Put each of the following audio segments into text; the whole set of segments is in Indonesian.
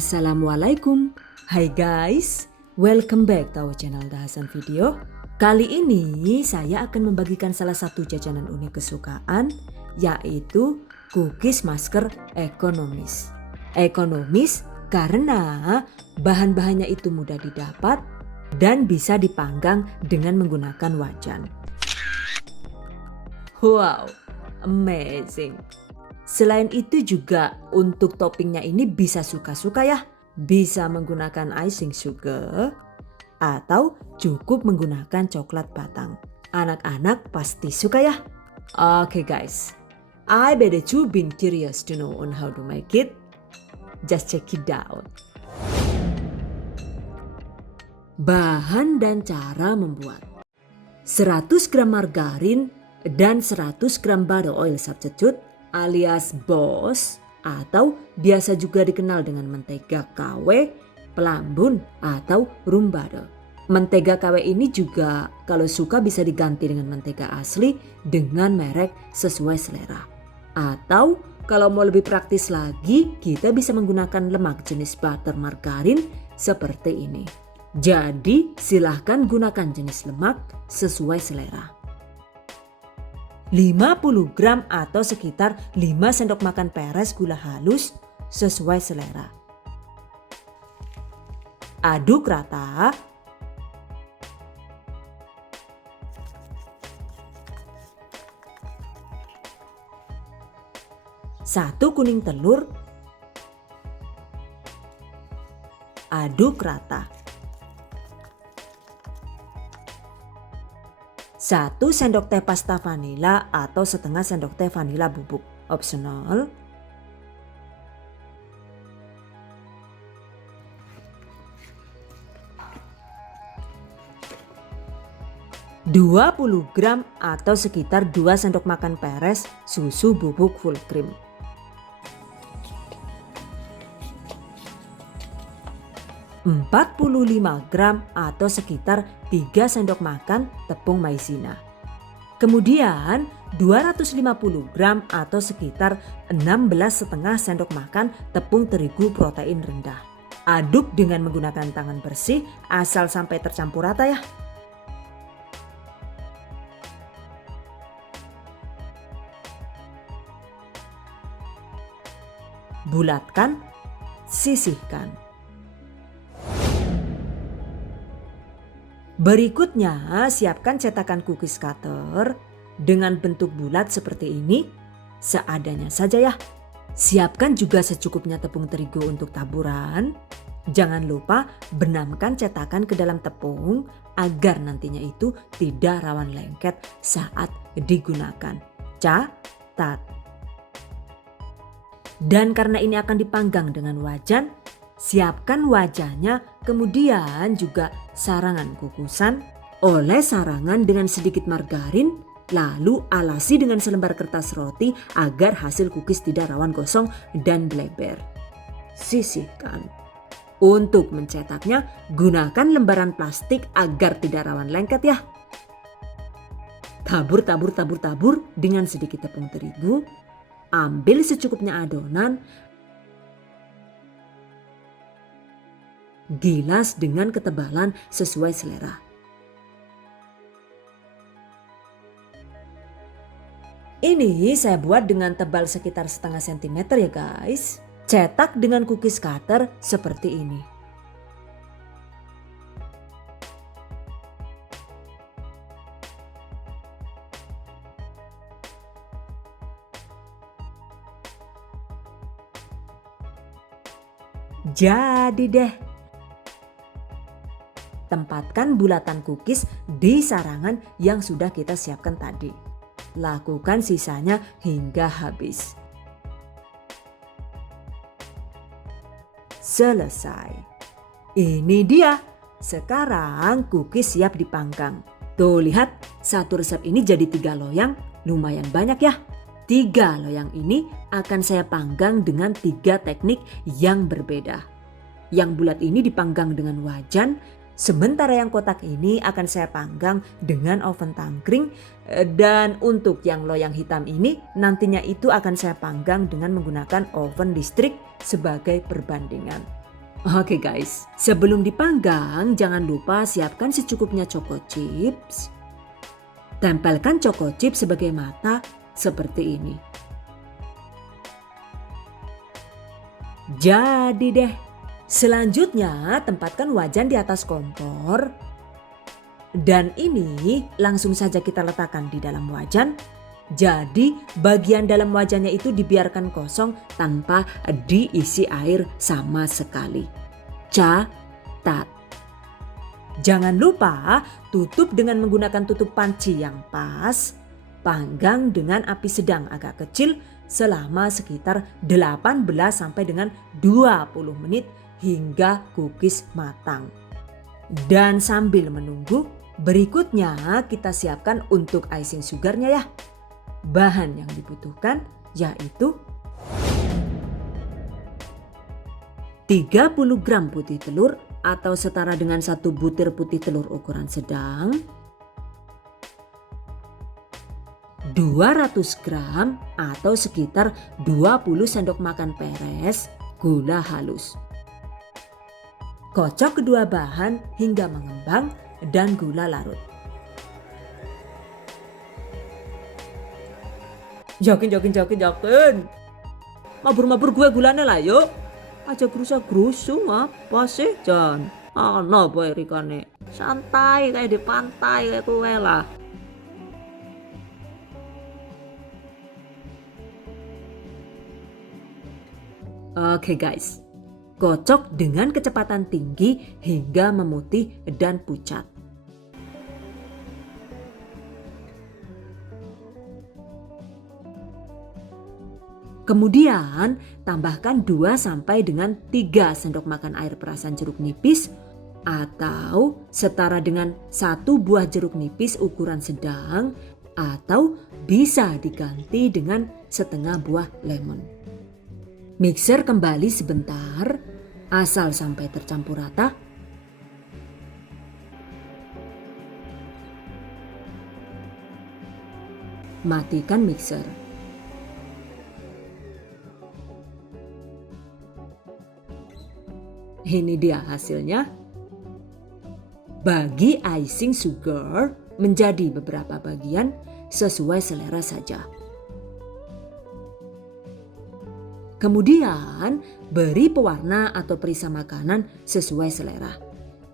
Assalamualaikum. Hai guys, welcome back to our channel Dahasan Video. Kali ini saya akan membagikan salah satu jajanan unik kesukaan, yaitu cookies masker ekonomis. Ekonomis karena bahan-bahannya itu mudah didapat dan bisa dipanggang dengan menggunakan wajan. Wow, amazing. Selain itu juga untuk toppingnya ini bisa suka-suka ya. Bisa menggunakan icing sugar atau cukup menggunakan coklat batang. Anak-anak pasti suka ya. Okay guys, I bet that you've been curious to know on how to make it. Just check it out. Bahan dan cara membuat. 100 gram margarin dan 100 gram butter oil substitute alias BOS atau biasa juga dikenal dengan mentega KW, pelambun atau rum butter. Mentega KW ini juga kalau suka bisa diganti dengan mentega asli dengan merek sesuai selera. Atau kalau mau lebih praktis lagi, kita bisa menggunakan lemak jenis butter margarin seperti ini. Jadi silahkan gunakan jenis lemak sesuai selera. 50 gram atau sekitar 5 sendok makan peres gula halus sesuai selera. Aduk rata. Satu kuning telur. Aduk rata. 1 sendok teh pasta vanila atau setengah sendok teh vanila bubuk, opsional. ...20 gram atau sekitar 2 sendok makan peres susu bubuk full cream. 45 gram atau sekitar 3 sendok makan tepung maizena. Kemudian 250 gram atau sekitar 16,5 sendok makan tepung terigu protein rendah. Aduk dengan menggunakan tangan bersih asal sampai tercampur rata ya. Bulatkan, sisihkan. Berikutnya, siapkan cetakan cookies cutter dengan bentuk bulat seperti ini, seadanya saja ya. Siapkan juga secukupnya tepung terigu untuk taburan. Jangan lupa benamkan cetakan ke dalam tepung agar nantinya itu tidak rawan lengket saat digunakan. Catat. Dan karena ini akan dipanggang dengan wajan, siapkan wajannya, kemudian juga sarangan kukusan. Oles sarangan dengan sedikit margarin, lalu alasi dengan selembar kertas roti agar hasil cookies tidak rawan gosong dan bleber. Sisihkan. Untuk mencetaknya, gunakan lembaran plastik agar tidak rawan lengket ya. Tabur dengan sedikit tepung terigu. Ambil secukupnya adonan. Gilas dengan ketebalan sesuai selera. Ini saya buat dengan tebal sekitar setengah sentimeter ya guys. Cetak dengan cookies cutter seperti ini. Jadi deh. Tempatkan bulatan cookies di sarangan yang sudah kita siapkan tadi. Lakukan sisanya hingga habis. Selesai. Ini dia. Sekarang cookies siap dipanggang. Tuh lihat, satu resep ini jadi 3 loyang, lumayan banyak ya. 3 loyang ini akan saya panggang dengan 3 teknik yang berbeda. Yang bulat ini dipanggang dengan wajan. Sementara yang kotak ini akan saya panggang dengan oven tangkring, dan untuk yang loyang hitam ini nantinya itu akan saya panggang dengan menggunakan oven listrik sebagai perbandingan. Oke guys, sebelum dipanggang jangan lupa siapkan secukupnya choco chips. Tempelkan choco chips sebagai mata seperti ini. Jadi deh. Selanjutnya tempatkan wajan di atas kompor. Dan ini langsung saja kita letakkan di dalam wajan. Jadi bagian dalam wajannya itu dibiarkan kosong tanpa diisi air sama sekali. Catat. Jangan lupa tutup dengan menggunakan tutup panci yang pas. Panggang dengan api sedang agak kecil selama sekitar 18 sampai dengan 20 menit hingga cookies matang. Dan sambil menunggu, berikutnya kita siapkan untuk icing sugarnya ya. Bahan yang dibutuhkan yaitu 30 gram putih telur atau setara dengan 1 butir putih telur ukuran sedang, 200 gram atau sekitar 20 sendok makan peres gula halus. Kocok kedua bahan hingga mengembang dan gula larut. Jokin. Mabur-mabur gue gulanya lah yuk. Aja gerusa-gerusu apa sih Jan? Ana boy rikane. Santai kayak di pantai kayak kowe lah. Oke guys. Kocok dengan kecepatan tinggi hingga memutih dan pucat. Kemudian tambahkan 2 sampai dengan 3 sendok makan air perasan jeruk nipis atau setara dengan 1 buah jeruk nipis ukuran sedang atau bisa diganti dengan setengah buah lemon. Mixer kembali sebentar asal sampai tercampur rata. Matikan mixer. Ini dia hasilnya. Bagi icing sugar menjadi beberapa bagian sesuai selera saja. Kemudian beri pewarna atau perisa makanan sesuai selera.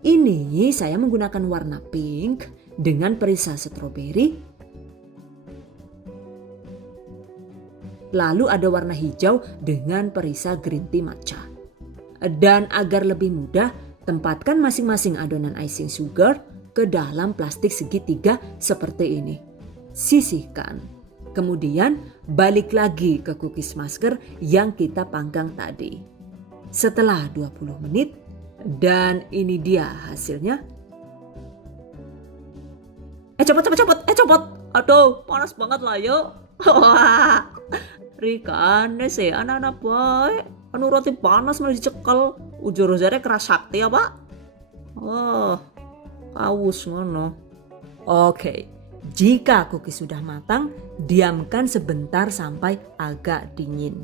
Ini saya menggunakan warna pink dengan perisa stroberi. Lalu ada warna hijau dengan perisa green tea matcha. Dan agar lebih mudah, tempatkan masing-masing adonan icing sugar ke dalam plastik segitiga seperti ini. Sisihkan. Kemudian balik lagi ke cookies masker yang kita panggang tadi. Setelah 20 menit dan ini dia hasilnya. Copot. Aduh, panas banget lah yuk. Rikane sih anak-anak boy. Anu roti panas malah dicekel. Ujur-ujurnya keras sakti ya pak. Oh, kaus ngono. Oke. Jika cookies sudah matang, diamkan sebentar sampai agak dingin.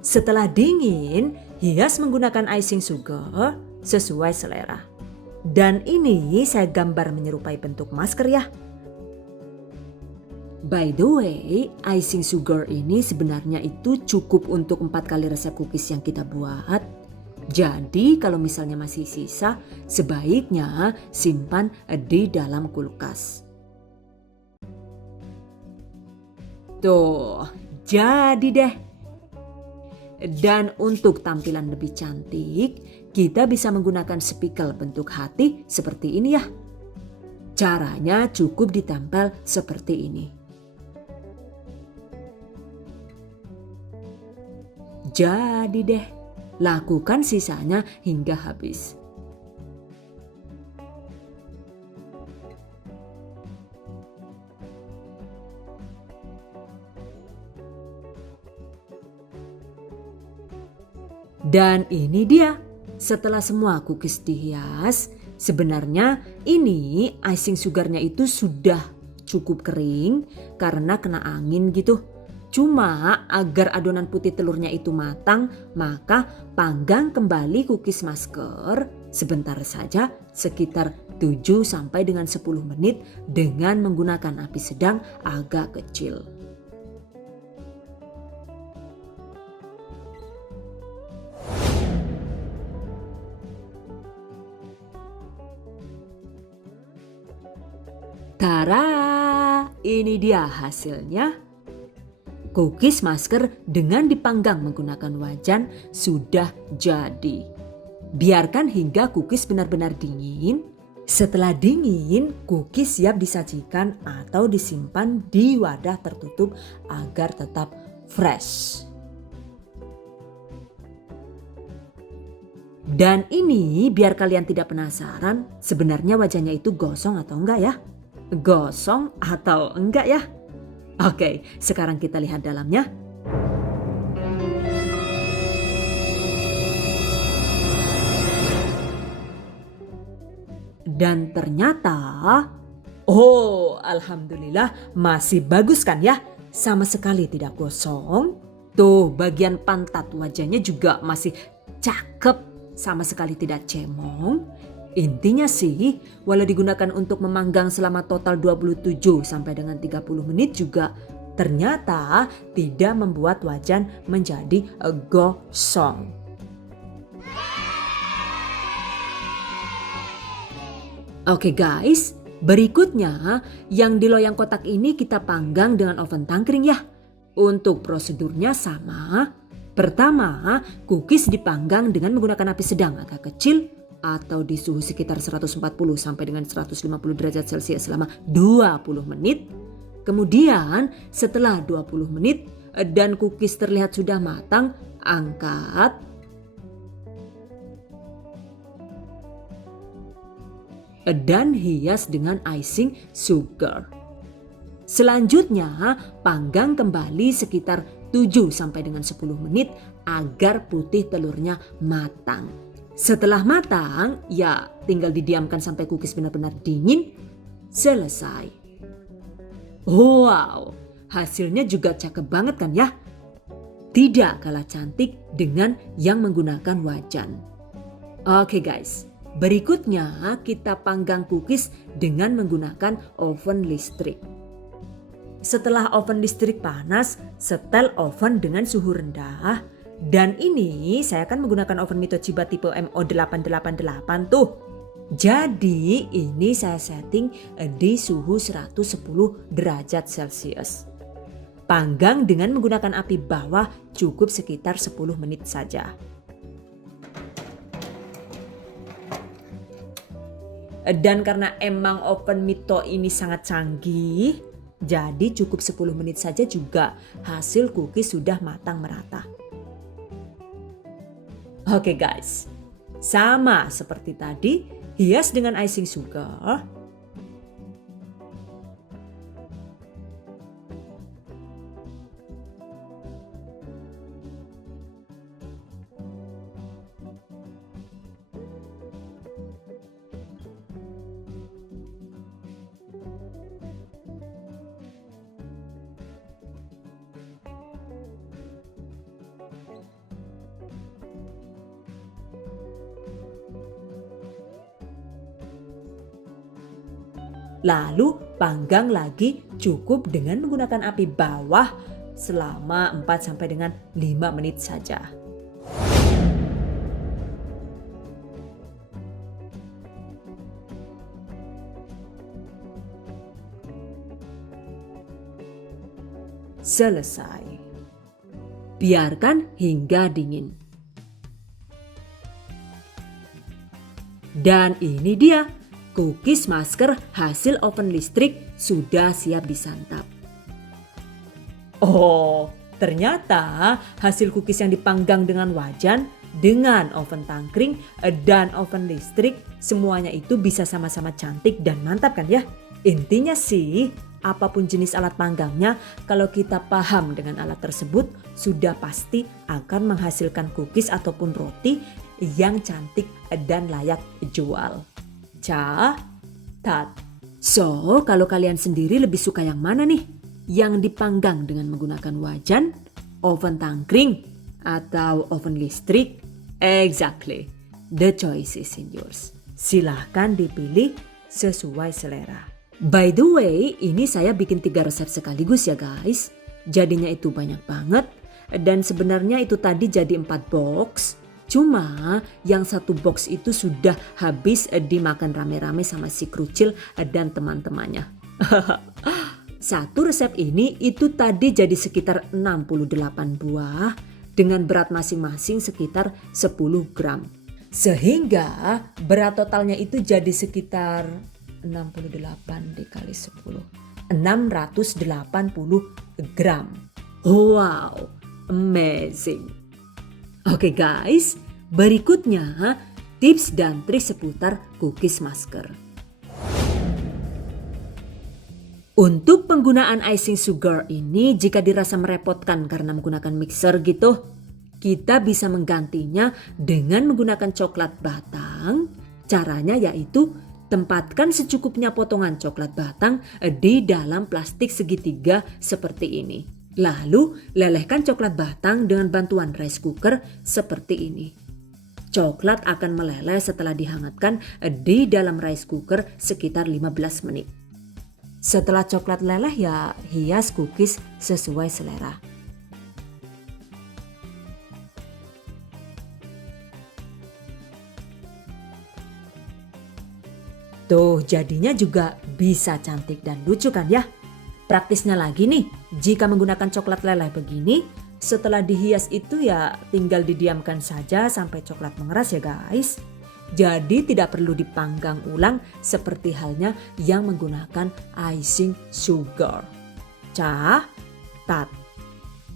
Setelah dingin, hias menggunakan icing sugar sesuai selera. Dan ini saya gambar menyerupai bentuk masker ya. By the way, icing sugar ini sebenarnya itu cukup untuk 4 kali resep cookies yang kita buat. Jadi kalau misalnya masih sisa, sebaiknya simpan di dalam kulkas. Tuh, jadi deh. Dan untuk tampilan lebih cantik, kita bisa menggunakan spikel bentuk hati seperti ini ya. Caranya cukup ditempel seperti ini. Jadi deh, lakukan sisanya hingga habis. Dan ini dia, setelah semua cookies dihias, sebenarnya ini icing sugarnya itu sudah cukup kering karena kena angin gitu. Cuma agar adonan putih telurnya itu matang, maka panggang kembali cookies masker sebentar saja sekitar 7 sampai dengan 10 menit dengan menggunakan api sedang agak kecil. Tara, ini dia hasilnya. Cookies masker dengan dipanggang menggunakan wajan sudah jadi. Biarkan hingga cookies benar-benar dingin. Setelah dingin, cookies siap disajikan atau disimpan di wadah tertutup agar tetap fresh. Dan ini biar kalian tidak penasaran, sebenarnya wajannya itu gosong atau enggak ya? Gosong atau enggak ya? Oke, sekarang kita lihat dalamnya. Dan ternyata, oh alhamdulillah masih bagus kan ya? Sama sekali tidak gosong. Tuh bagian pantat wajahnya juga masih cakep, sama sekali tidak cemong. Intinya sih, walau digunakan untuk memanggang selama total 27 sampai dengan 30 menit juga ternyata tidak membuat wajan menjadi gosong. Oke guys, berikutnya yang di loyang kotak ini kita panggang dengan oven tangkring ya. Untuk prosedurnya sama. Pertama, cookies dipanggang dengan menggunakan api sedang agak kecil atau di suhu sekitar 140 sampai dengan 150 derajat Celcius selama 20 menit. Kemudian setelah 20 menit dan cookies terlihat sudah matang, angkat. Dan hias dengan icing sugar. Selanjutnya panggang kembali sekitar 7 sampai dengan 10 menit agar putih telurnya matang. Setelah matang, ya tinggal didiamkan sampai cookies benar-benar dingin. Selesai. Wow, hasilnya juga cakep banget kan ya? Tidak kalah cantik dengan yang menggunakan wajan. Oke guys, berikutnya kita panggang cookies dengan menggunakan oven listrik. Setelah oven listrik panas, setel oven dengan suhu rendah. Dan ini saya akan menggunakan oven Mitoshiba tipe MO888 tuh. Jadi ini saya setting di suhu 110 derajat Celcius. Panggang dengan menggunakan api bawah cukup sekitar 10 menit saja. Dan karena emang oven Mito ini sangat canggih, jadi cukup 10 menit saja juga hasil cookies sudah matang merata. Oke guys, sama seperti tadi, hias dengan icing sugar. Lalu panggang lagi cukup dengan menggunakan api bawah selama 4 sampai dengan 5 menit saja. Selesai. Biarkan hingga dingin. Dan ini dia, cookies masker hasil oven listrik sudah siap disantap. Oh, ternyata hasil cookies yang dipanggang dengan wajan, dengan oven tangkring, dan oven listrik, semuanya itu bisa sama-sama cantik dan mantap kan ya? Intinya sih, apapun jenis alat panggangnya, kalau kita paham dengan alat tersebut, sudah pasti akan menghasilkan cookies ataupun roti yang cantik dan layak jual. Catat. So, kalau kalian sendiri lebih suka yang mana nih? yang dipanggang dengan menggunakan wajan, oven tangkring, atau oven listrik? Exactly, the choice is in yours. Silahkan dipilih sesuai selera. By the way, ini saya bikin 3 resep sekaligus ya guys. Jadinya itu banyak banget. Dan sebenarnya itu tadi jadi 4 box. Cuma yang 1 box itu sudah habis dimakan rame-rame sama si Krucil dan teman-temannya. Satu resep ini itu tadi jadi sekitar 68 buah dengan berat masing-masing sekitar 10 gram. Sehingga berat totalnya itu jadi sekitar 68 dikali 10. 680 gram. Wow, amazing. Oke guys, berikutnya tips dan trik seputar cookies masker. Untuk penggunaan icing sugar ini jika dirasa merepotkan karena menggunakan mixer gitu, kita bisa menggantinya dengan menggunakan coklat batang. Caranya yaitu tempatkan secukupnya potongan coklat batang di dalam plastik segitiga seperti ini. Lalu lelehkan coklat batang dengan bantuan rice cooker seperti ini. Coklat akan meleleh setelah dihangatkan di dalam rice cooker sekitar 15 menit. Setelah coklat leleh ya hias cookies sesuai selera. Tuh jadinya juga bisa cantik dan lucu kan ya. Praktisnya lagi nih, jika menggunakan coklat leleh begini, setelah dihias itu ya tinggal didiamkan saja sampai coklat mengeras ya guys. Jadi tidak perlu dipanggang ulang seperti halnya yang menggunakan icing sugar. Catat.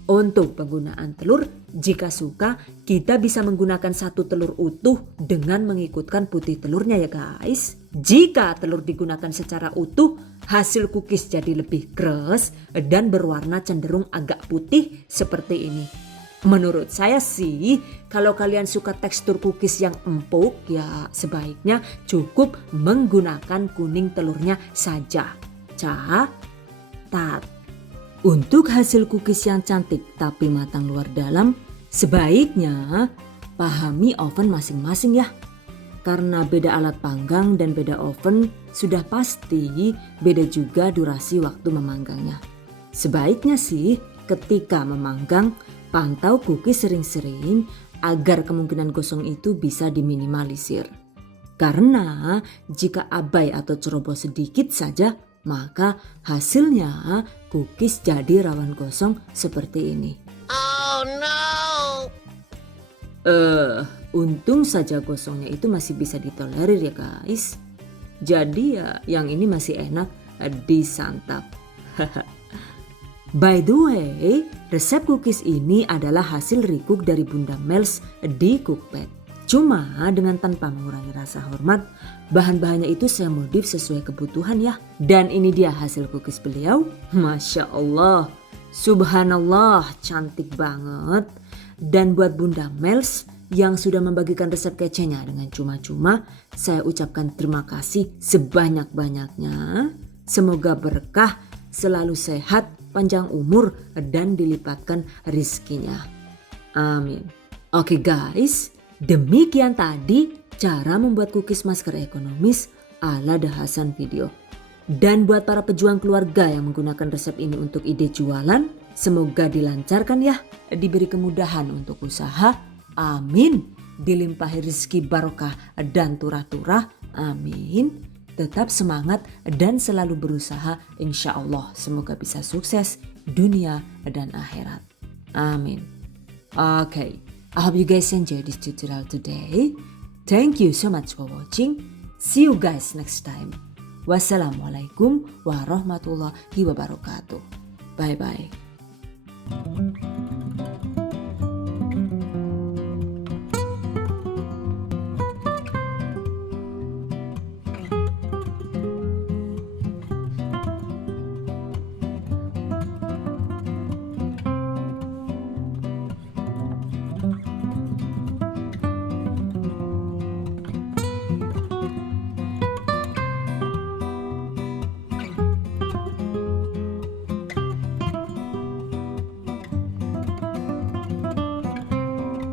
Untuk penggunaan telur, jika suka kita bisa menggunakan 1 telur utuh dengan mengikutkan putih telurnya ya guys. Jika telur digunakan secara utuh, hasil cookies jadi lebih keras dan berwarna cenderung agak putih seperti ini. Menurut saya sih, kalau kalian suka tekstur cookies yang empuk, ya sebaiknya cukup menggunakan kuning telurnya saja. Catat. Untuk hasil cookies yang cantik tapi matang luar dalam, sebaiknya pahami oven masing-masing ya. Karena beda alat panggang dan beda oven, sudah pasti beda juga durasi waktu memanggangnya. Sebaiknya sih ketika memanggang, pantau cookies sering-sering agar kemungkinan gosong itu bisa diminimalisir. Karena jika abai atau ceroboh sedikit saja, maka hasilnya cookies jadi rawan gosong seperti ini. Oh no! Untung saja gosongnya itu masih bisa ditolerir ya guys. Jadi ya yang ini masih enak disantap. By the way, resep cookies ini adalah hasil recook dari Bunda Mels di Cookpad. Cuma dengan tanpa mengurangi rasa hormat, bahan-bahannya itu saya modif sesuai kebutuhan ya. Dan ini dia hasil cookies beliau. Masya Allah, subhanallah, cantik banget. Dan buat Bunda Mels yang sudah membagikan resep kecenya dengan cuma-cuma, saya ucapkan terima kasih sebanyak-banyaknya. Semoga berkah, selalu sehat, panjang umur, dan dilipatkan rizkinya. Amin. Oke guys, demikian tadi cara membuat cookies masker ekonomis ala The Hasan Video. Dan buat para pejuang keluarga yang menggunakan resep ini untuk ide jualan, semoga dilancarkan ya, diberi kemudahan untuk usaha, amin. Dilimpahi rezeki barokah dan turah-turah, amin. Tetap semangat dan selalu berusaha, insya Allah semoga bisa sukses dunia dan akhirat. Amin. Okay, I hope you guys enjoy this tutorial today. Thank you so much for watching. See you guys next time. Wassalamualaikum warahmatullahi wabarakatuh. Bye bye.